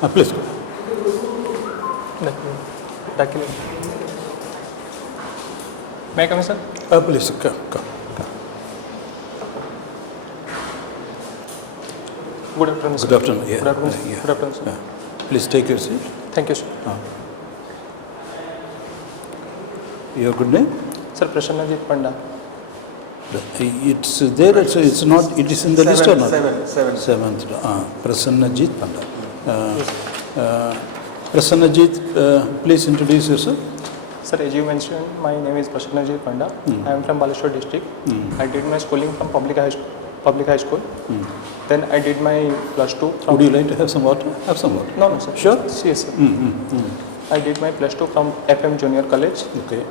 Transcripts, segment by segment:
Please go. May I come in, sir? Please come. Good afternoon, sir. Good afternoon. Yeah. Good afternoon, sir. Yeah. Good afternoon, sir. Yeah. Please take your seat. Thank you, sir. Your good name? Sir, PRASANNAJIT PANDA. It's there. It's not. It is in the list or not? Seventh. PRASANNAJIT Panda. PRASANNAJIT, please introduce yourself. Sir, as you mentioned, my name is PRASANNAJIT Panda. I am from Baleshwar district. I did my schooling from public high school. Then I did my +2 from... Would you like to have some water? Have some water. No, sir. Sure? Yes, sir. I did my +2 from FM Junior College. Okay.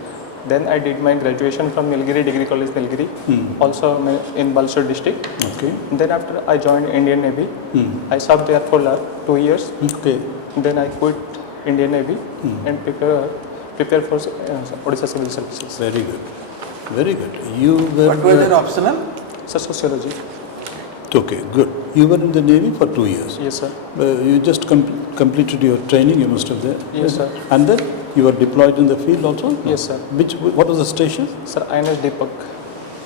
Then I did my graduation from Nilgiri Degree College, Nilgiri, also in Baleshwar district. Okay. Then after I joined Indian Navy. I served there for 2 years. Okay. Then I quit Indian Navy and prepare for Odisha Civil Services. Very good. Very good. You were... What was your optional? Sir, sociology. Okay, good. You were in the Navy for 2 years. Yes, sir. You just completed your training, you must have there. Yes, sir. And then you were deployed in the field also? No? Yes, sir. What was the station? Sir, INS Deepak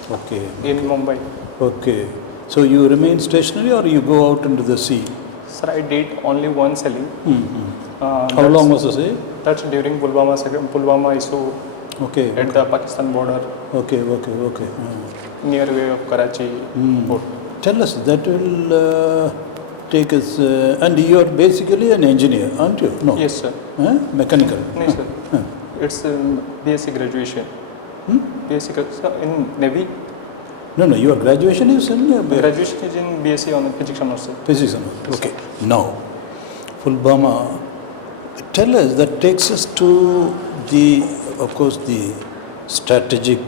Okay. in Mumbai. Okay. So you remain stationary or you go out into the sea? Sir, I did only one sailing. How long was the sea? That's during Pulwama issue Okay. at the Pakistan border Okay. near way of Karachi port. Tell us, that will take us... and you are basically an engineer, aren't you? No. Yes, sir. Mechanical. No, sir. It's BSc graduation. BSc in Navy. No, your graduation is in... Graduation is in BSc on Physics Honours, sir. Physics. Okay. Now, Pulwama, tell us, that takes us to the, of course, the strategic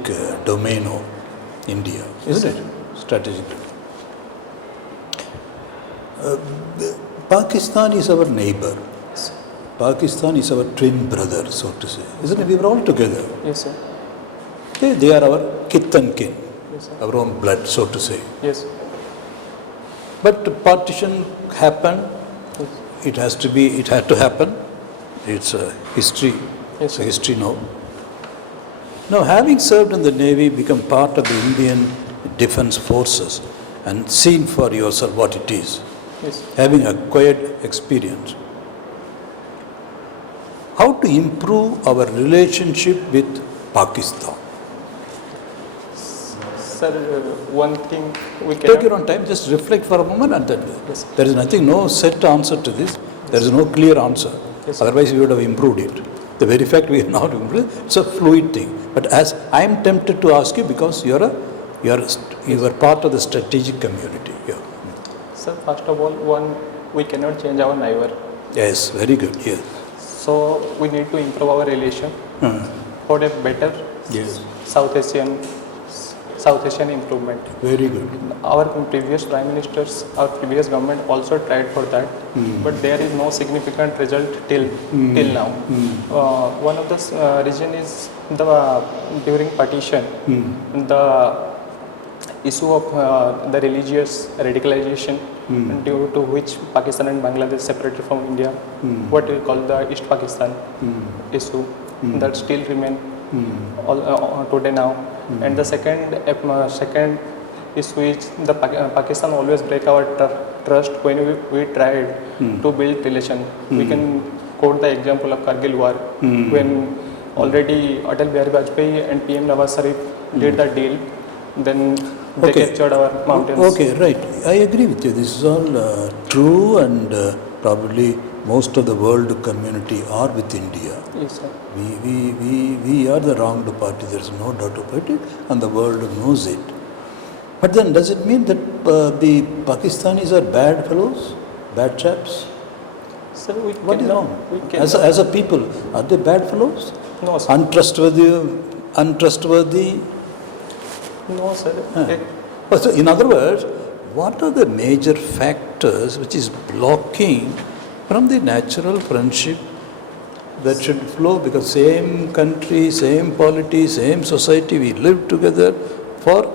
domain of India, isn't it? Strategic domain. Pakistan is our neighbor. Pakistan is our twin brother, so to say. Isn't it? We were all together. Yes, sir. They are our kith and kin. Yes, sir. Our own blood, so to say. Yes. But partition happened. Yes. It had to happen. It's a history. Yes, It's a sir. history now. Now, having served in the Navy, become part of the Indian Defence Forces and seen for yourself what it is, Yes. having acquired experience, how to improve our relationship with Pakistan? Sir, one thing we can... Take your own time, just reflect for a moment and then Yes. there is nothing, no set answer to this. There is no clear answer. Yes. Otherwise, we would have improved it. The very fact we have not improved, it's a fluid thing. But as I am tempted to ask you, because you are part of the strategic community. Yeah. Sir, first of all, we cannot change our neighbor. Yes, very good. Yes. So we need to improve our relation for a better Yes. South Asian improvement. Very good. Our previous prime ministers, our previous government also tried for that, but there is no significant result till now. One of the reason is during partition, the issue of the religious radicalization, due to which Pakistan and Bangladesh separated from India, what we call the East Pakistan issue, that still remain today now. And the second issue is the Pakistan always break our trust when we tried to build relation. We can quote the example of Kargil war, when already Atal Bihari Vajpayee and PM Nawaz Sharif did the deal, then they captured our mountains. Okay, right. I agree with you. This is all true, and probably most of the world community are with India. Yes, sir. We are the wronged party, there is no doubt about it, and the world knows it. But then does it mean that the Pakistanis are bad fellows, bad chaps? Sir, What is wrong? As a people, are they bad fellows? No, sir. Untrustworthy? No, sir. So in other words, what are the major factors which is blocking from the natural friendship that should flow? Because same country, same polity, same society, we live together for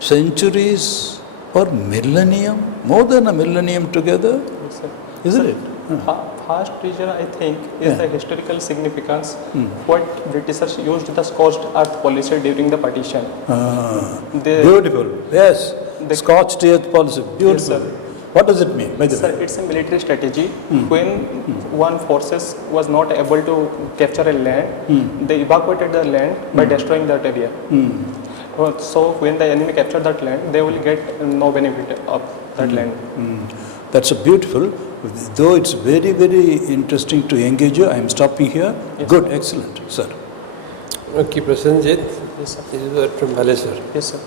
centuries, for millennium, more than a millennium together, Yes, sir. isn't it? First reason I think is the historical significance. What Britishers used the scorched earth policy during the partition. They- Beautiful. Yes. The- Scorched earth policy. Beautiful. sir. What does it mean, by the Sir, way? it's a military strategy. When one forces was not able to capture a land, they evacuated the land by destroying that area. So when the enemy captured that land, they will get no benefit of that land. That's a beautiful. Though it's very, very interesting to engage you, I am stopping here. Yes. Good, excellent, sir. Okay, PRASANNAJIT, Yes, sir. this is from Baleshwar. Yes, sir.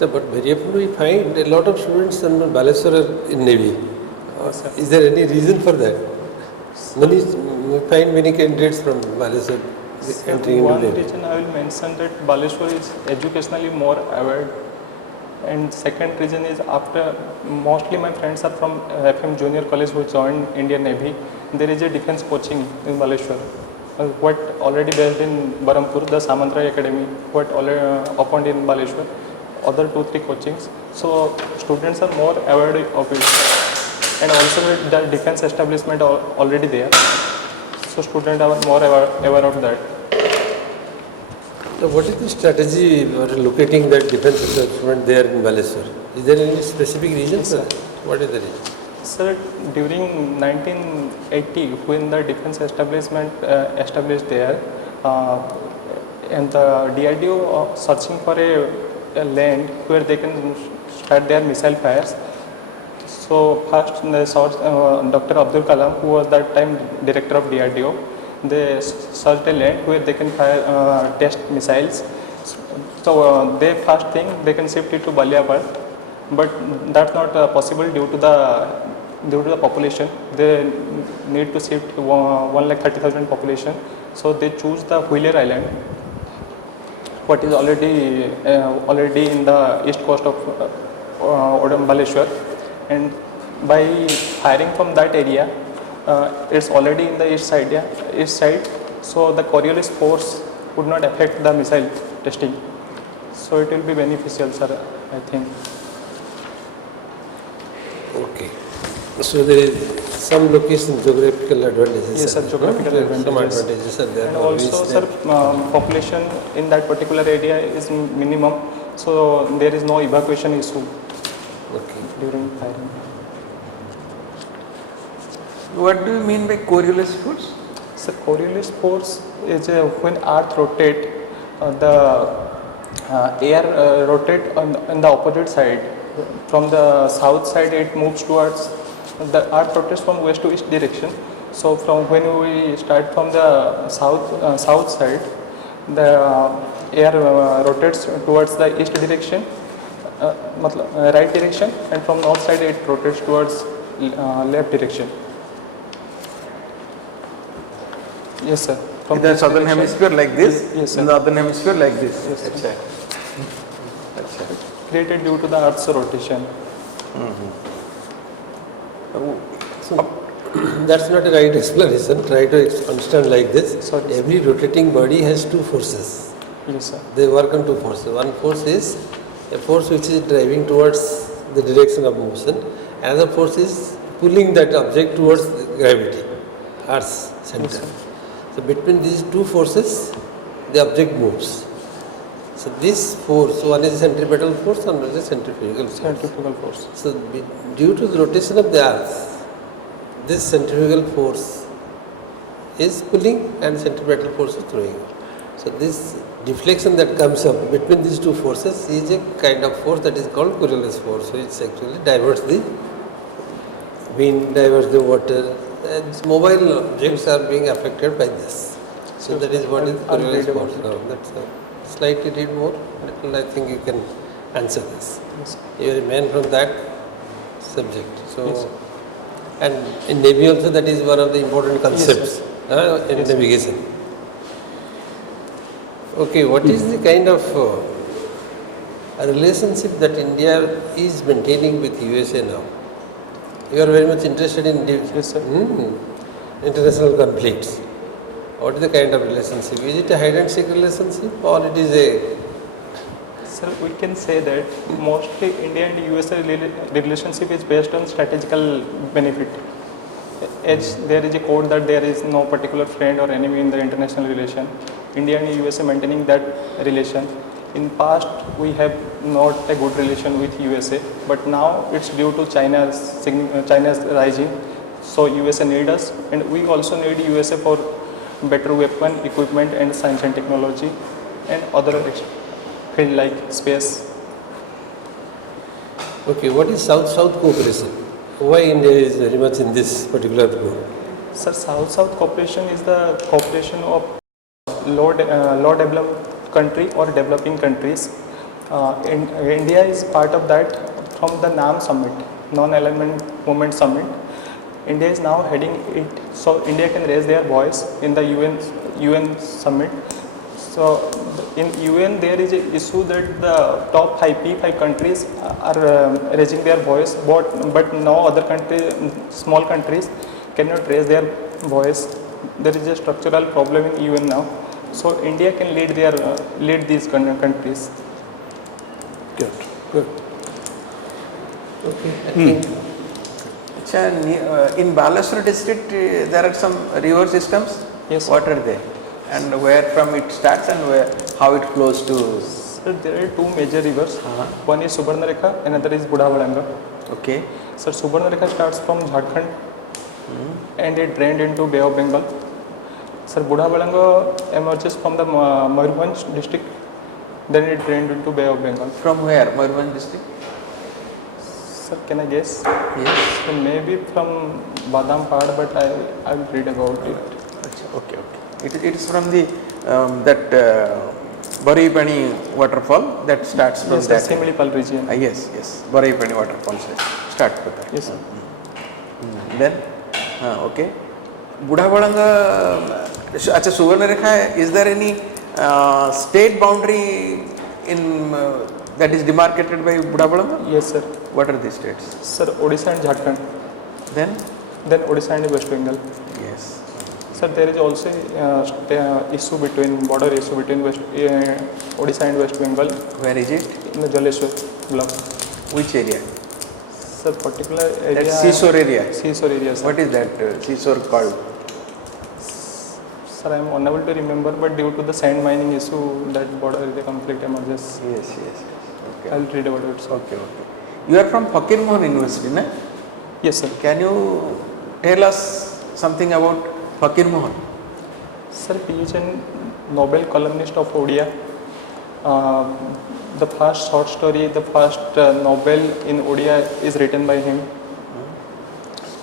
So, but very often we find a lot of students in Baleshwar are in Navy. Yes, sir. Is there any reason for that? We find many candidates from Baleshwar entering into One Navy. reason I will mention that Baleshwar is educationally more aware, and second reason is after mostly my friends are from FM Junior College who joined Indian Navy. There is a defense coaching in Baleshwar. What already based in Barampur, the Samantraj Academy, what already opened in Baleshwar, other 2-3 coachings. So students are more aware of it, and also the defense establishment are already there. So students are more aware of that. So, what is the strategy for locating that defense establishment there in Baleshwar? Is there any specific reason for that? What is the reason? Sir, during 1980, when the defense establishment established there, and the DRDO searching for a land where they can start their missile fires. So first they sought Dr. Abdul Kalam, who was that time director of DRDO. They searched a land where they can fire test missiles. So they first think they can shift it to Baliabad, but that's not possible due to the population. They need to shift 1,30,000 population. So they choose the Wheeler Island, what is already in the east coast of Baleshwar, and by firing from that area, it's already in the east side. So the Coriolis force would not affect the missile testing. So it will be beneficial, sir, I think. Okay. So there is some location geographical advantages. Yes, sir, geographical Some advantages. advantages are there. And for also, which sir, that- population in that particular area is minimum, so there is no evacuation issue Okay. during firing. What do you mean by Coriolis force? So Coriolis force is when Earth rotate, the air rotate on the opposite side. From the south side, it moves towards the Earth rotates from west to east direction. So from when we start from the south side, the air rotates towards the east direction, right direction, and from north side it rotates towards left direction. Yes, sir. In the southern direction- hemisphere like this, Yes, sir. in the northern hemisphere like this. Yes, sir. Achha. Created due to the Earth's rotation. So, that's not a right explanation. Try to understand like this. Sorry, sir. Every rotating body has two forces. Yes, sir. They work on two forces. One force is a force which is driving towards the direction of motion. Another force is pulling that object towards the gravity, Earth's center. Yes, sir. So between these two forces, the object moves. So this force, one is centripetal force and another is centrifugal force. Centrifugal force. So due to the rotation of the Earth, this centrifugal force is pulling and centripetal force is throwing. So this deflection that comes up between these two forces is a kind of force that is called Coriolis force, which actually diverts the wind, diverts the water, and mobile objects are being affected by this. So that is what is I'll Coriolis read about force. it. Now, that's slightly read more, and I think you can answer this. Yes, sir. You are a man from that subject. So, Yes. and in Navy also that is one of the important concepts in Yes, navigation. Okay, what is the kind of relationship that India is maintaining with USA now? You are very much interested in Yes, sir. international conflicts. What is the kind of relationship? Is it a hide and seek relationship or it is a Sir, we can say that mostly India and USA relationship is based on strategical benefit. As there is a code that there is no particular friend or enemy in the international relation, India and USA maintaining that relation. In past, we have not a good relation with USA, but now it's due to China's rising. So USA need us, and we also need USA for better weapon equipment and science and technology, and other field like space. Okay, what is South-South cooperation? Why India is very much in this particular group? Sir, South-South cooperation is the cooperation of low developed country or developing countries. India is part of that from the NAM summit, Non-Alignment Movement Summit. India is now heading it, so India can raise their voice in the UN summit. So in UN there is an issue that the top 5 P5 countries are raising their voice, but no other country, small countries cannot raise their voice. There is a structural problem in UN now. So India can lead these countries. Good, good. Okay, I think In Balasore district, there are some river systems. Yes. What are they? And where from it starts and how it flows to? Sir, there are 2 major rivers. One is Subarnarekha, another is Budhavalanga. Okay. Sir, Subarnarekha starts from Jharkhand and it drained into Bay of Bengal. Sir, Budhavalanga emerges from the Mayurbhanj district, then it drained into Bay of Bengal. From where? Mayurbhanj district? Sir, can I guess? Yes. So maybe from Badam Pad, but I will read about it. Okay, okay. It is from the Baraipani waterfall that starts from Yes, that. the Similipal region. Yes, yes. Baraipani waterfall start with that. Yes, sir. Then, okay. Budhavalanga, acha Subarnarekha, is there any state boundary in that is demarcated by Budhavalanga? Yes, sir. What are the states? Sir, Odisha and Jharkhand. Then? Then Odisha and West Bengal. Yes. Sir, there is also border issue between Odisha and West Bengal Where is it? in the Jaleshwar block. Which area? Sir, particular area. That's seashore area. Seashore area, sir. What is that seashore called? Sir, I am unable to remember, but due to the sand mining issue, that border area conflict emerges. Yes, yes. Okay. I'll read about it, sir. Okay, okay. You are from Fakir Mohan University, na? Yes, sir. Can you tell us something about Fakir Mohan? Sir, he is a Nobel columnist of Odia. The first short story, the first Nobel in Odia is written by him.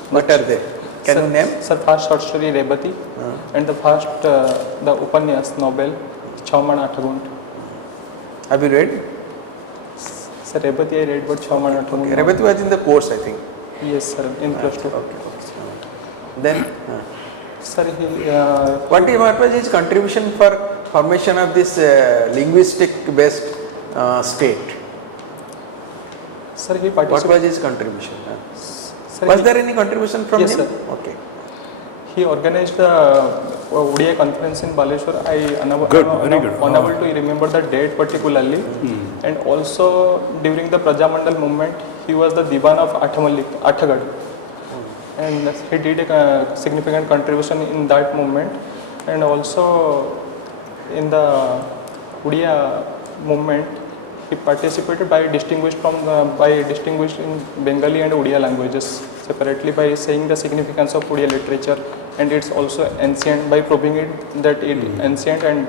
What are they? Can you name? Sir, first short story Rebati, and the first the Upanyas Nobel, Chauman Athagund. Have you read? Sir, Rebati I read, but Chauman Athagund. Okay. Rebati was in the course, I think. Yes, sir, in plus 2. Okay. Then, Sir, he what was his contribution for formation of this linguistic-based state? Sir, he What participated. was his contribution? Sir, Was he- there any contribution from Yes, him? sir. Okay. He organized the ODI conference in Baleshwar. Very unable good. to remember the date particularly. And also during the Prajamandal movement, he was the Diwan of Athagad. And he did a significant contribution in that movement. And also in the Odia movement, he participated by distinguished in Bengali and Odia languages separately by saying the significance of Odia literature, and it's also ancient by proving it that it ancient and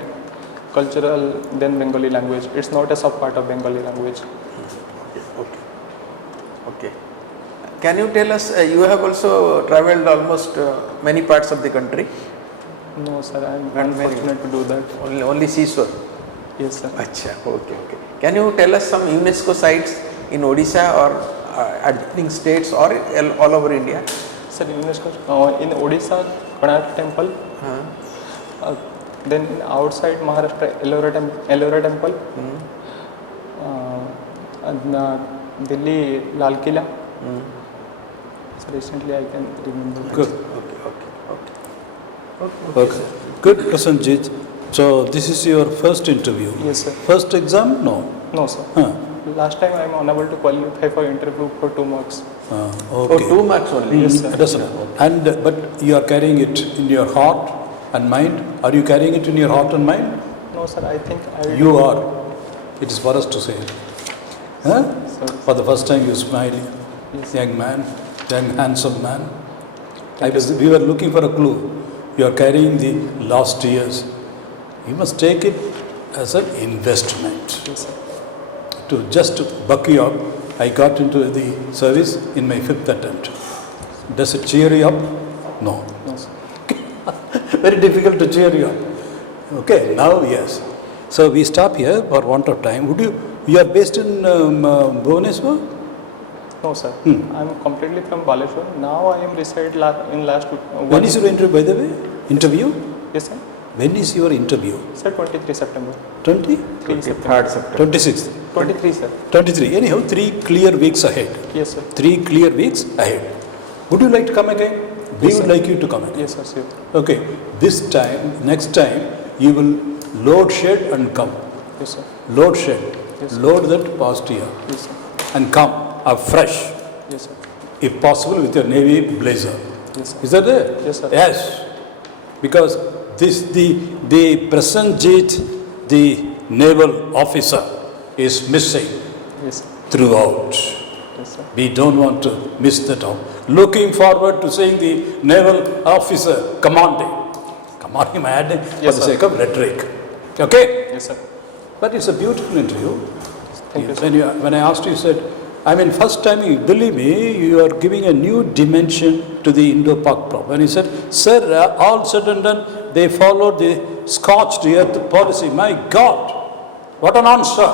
cultural than Bengali language. It's not a sub part of Bengali language. Okay. Okay. Can you tell us, you have also travelled almost many parts of the country? No, sir, I'm Not many. unfortunate to do that. Only seashore? Yes, sir. Acha, okay, okay. Can you tell us some UNESCO sites in Odisha or adjoining states or all over India? Sir, UNESCO, in Odisha, Konark temple. Then outside Maharashtra, Ellora temple. And Delhi, Lal Killa. So recently I can remember. Good. Okay. Okay. Good, Prasanjit. So this is your first interview. Yes, sir. First exam? No. No, sir. Huh. Last time I am unable to qualify for interview for 2 marks. Oh, Okay. 2 marks only. Yes, sir. It doesn't. And but you are carrying it in your heart and mind. Are you carrying it in your heart and mind? No, sir. I think I will. You are. It is for us to say. Huh? Sir. For the first time you smile, Yes. young man, young handsome man. We were looking for a clue. You are carrying the last years. You must take it as an investment. Yes, sir. To just buck you up, I got into the service in my 5th attempt. Does it cheer you up? No. No, sir. Very difficult to cheer you up. Okay, now yes. So we stop here for want of time. You are based in Bhubaneswar? No, sir. I am completely from Baleshwar. Now I am reside in last. When is your interview, by the way? Interview? Yes, sir. When is your interview? Sir, 23 September. 20? 3 September. 3rd September. 26th? 23, sir. 23. Anyhow, 3 clear weeks ahead. Yes, sir. 3 clear weeks ahead. Would you like to come again? We Yes, would sir. like you to come again. Yes, sir. Sure. Okay, this time, next time, you will load shed and come. Yes, sir. Load shed. Yes, sir. Load that past year Yes, sir. and come afresh, Yes, sir. if possible, with your navy blazer. Yes, sir. Is that there? Yes, sir. Yes. Because this the PRASANNAJIT, the naval officer, is missing Yes, sir. throughout. Yes, sir. We don't want to miss that out. Looking forward to seeing the naval officer commanding my head for Yes, the sir. sake of rhetoric. Okay? Yes, sir. But it's a beautiful interview. Thank you, sir. When I asked you, said, I mean, first time, you believe me, you are giving a new dimension to the Indo-Pak problem. When he said, sir, all said and done, they followed the scorched earth policy. My God, what an answer.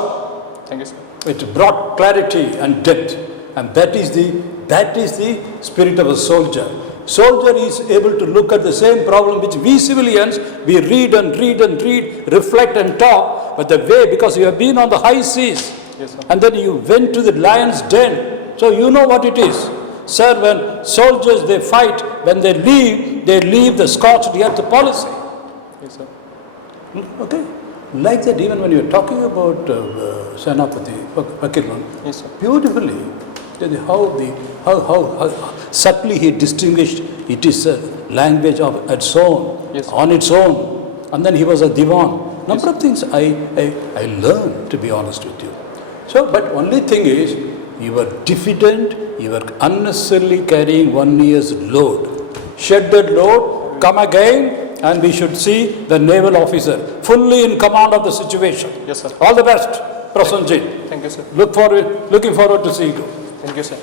Thank you, sir. It brought clarity and depth, and that is the spirit of a soldier. Soldier is able to look at the same problem which we civilians, we read and read and read, reflect and talk, but the way, because you have been on the high seas, Yes, sir. and then you went to the lion's den, so you know what it is. Sir, when soldiers they fight, when they leave the scorched earth policy. Yes, sir. Okay? Like that, even when you are talking about Senapati, Fakirman, Yes, sir. beautifully, how subtly he distinguished it is a language of its own, Yes, sir. on its own. And then he was a divan. Number of things I learned, to be honest with you. So, but only thing is, you were diffident, you were unnecessarily carrying 1 year's load. Shed that load, come again, and we should see the naval officer fully in command of the situation. Yes, sir. All the best, PRASANNAJIT. Thank you, sir. Looking forward to seeing you. Thank you, sir.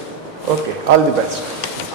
Okay, all the best.